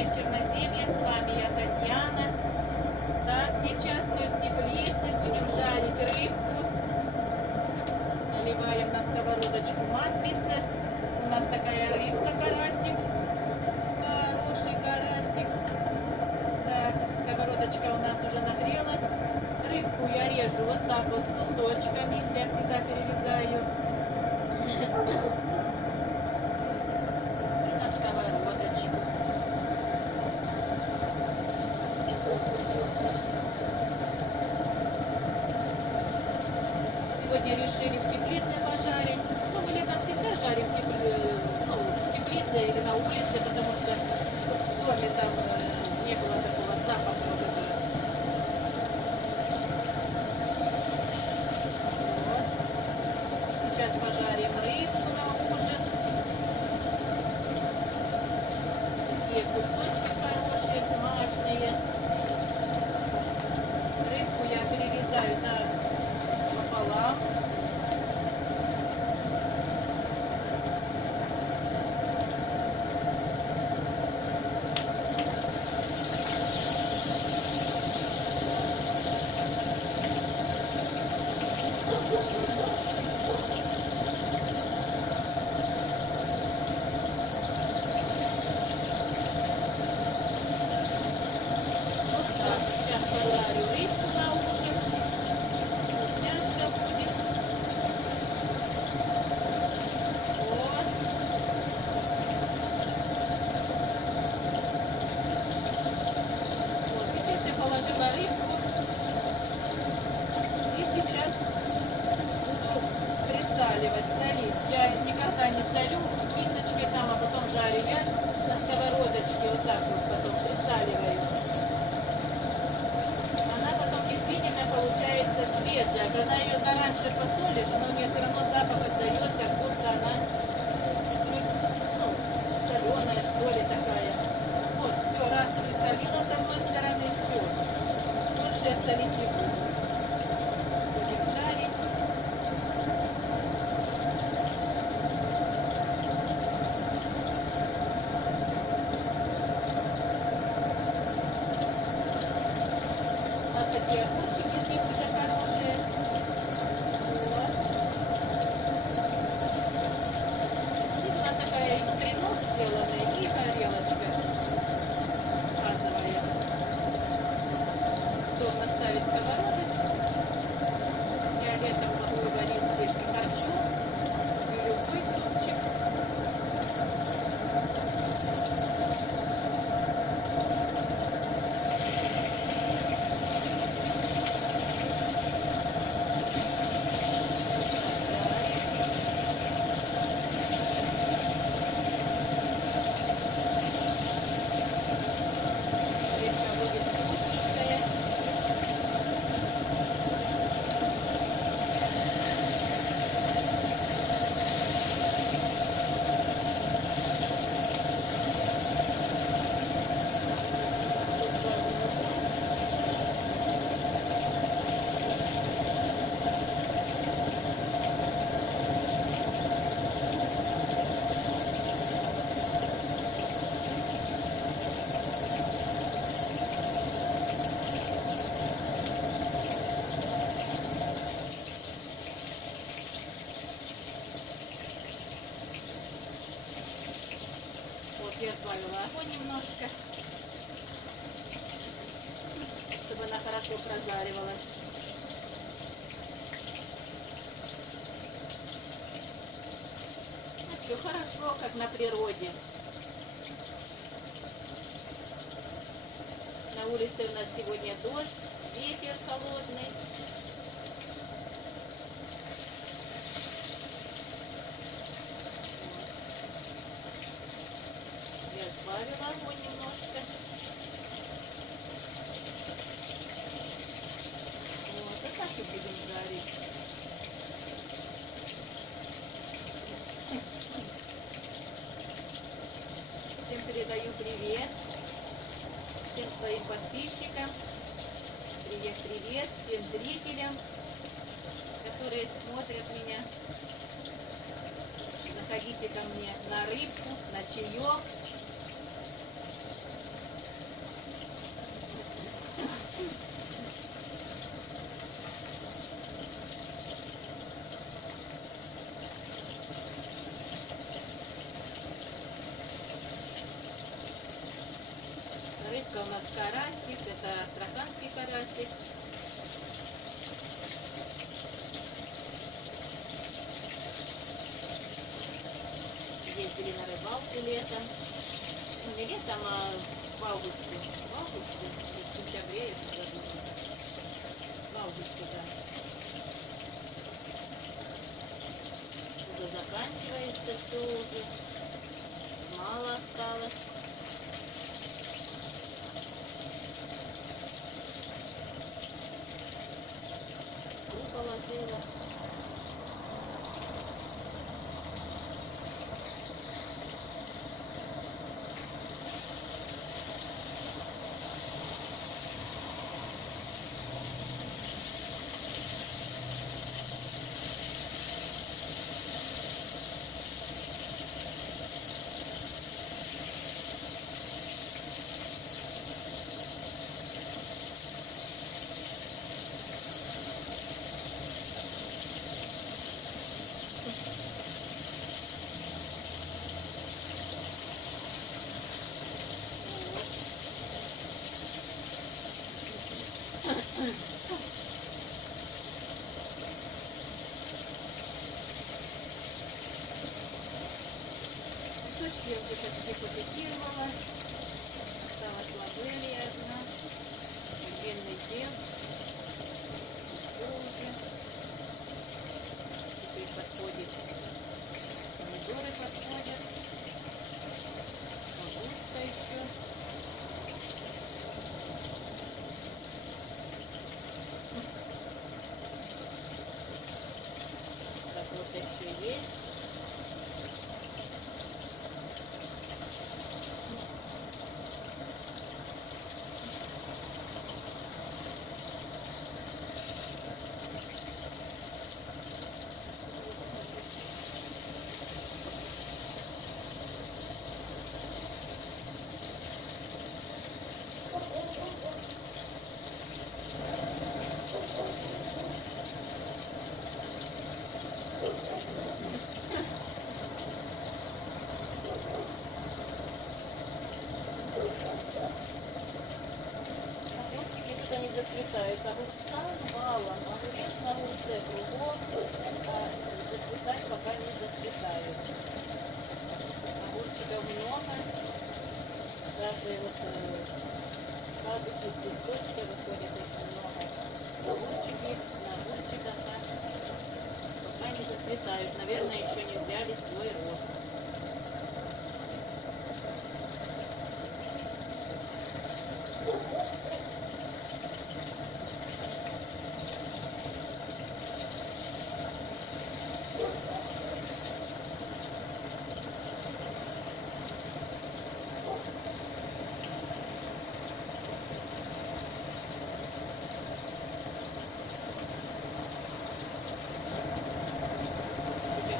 из Черноземья, с вами я, Татьяна. Так, сейчас мы в теплице будем жарить рыбку. Наливаем на сковородочку маслица. У нас такая рыбка, карасик. Хороший карасик. Так, сковородочка у нас уже нагрелась. Рыбку я режу вот так вот кусочками. Я всегда перерезаю. И на сковородочку. Сегодня решили в теплице пожарить. Ну, мы летом всегда жарим в теплице или на улице, потому что в доме там не было такого запаха вот этого. Вот. Сейчас пожарим рыбку на ужин. Такие кусочки хорошие, смачные. Рыбку я перерезаю пополам. Сейчас пожарю рыбку на ужин. Вкуснятина будет. Вот. Вот. Сейчас я положила рыбку. И сейчас буду присаливать, солить. Я никогда не солю в мисочке там, а потом жарю. Я на сковородочке вот так вот потом присаливаю. Она потом действительно получается свежая. Когда ее зараньше посолишь, но мне все равно запах отдает, как будто она чуть-чуть, соленая, что ли, такая. Вот, все, раз присолила с одной стороны, все. Больше я солить не буду. Будем жарить. У нас такие огурчики здесь уже хорошие. Вот. Здесь у нас такая из хренов сделанная и горелочка газовая. Удобно ставить сковородочку. Я летом могу варить здесь и харчо, и любой супчик. Рыбка будет вкусненькая. Вот я сбавила огонь немножко, чтобы она хорошо прожаривалась. Ну все хорошо, как на природе. На улице у нас сегодня дождь, ветер холодный. Я сбавила огонь немножко. Вот, а так и будем жарить. Всем передаю привет. Всем своим подписчикам. Привет, привет. Всем зрителям, которые смотрят меня. Заходите ко мне на рыбку, на чаек. у нас карасик, это астраханский карасик. Ездили на рыбалку летом. Ну, не летом, а в августе. В августе, в сентябре, я даже в августе, да. Уже заканчивается все уже. Мало осталось. Положила. Кусочки я уже почти попекировала. Осталась лабелия одна. Длинный дел. Все уже. Теперь подходит. Помидоры подходят. Капуста еще. Так вот еще есть. Не зацветает огурца валом, огурец на огурце кругом, а зацветать пока не зацветают. Огурчиков много, даже вот кадуки, цветочки выходят очень много. Огурчики на огурчиках пока не зацветают, наверное, еще не взяли свой рост.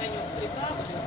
Огонек прибавлю.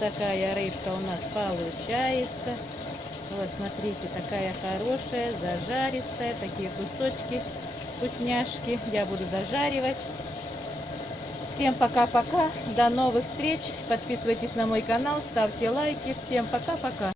такая рыбка у нас получается. Вот, смотрите, такая хорошая, зажаристая. Такие кусочки, вкусняшки. Я буду дожаривать. Всем пока-пока. До новых встреч. Подписывайтесь на мой канал, ставьте лайки. Всем пока-пока.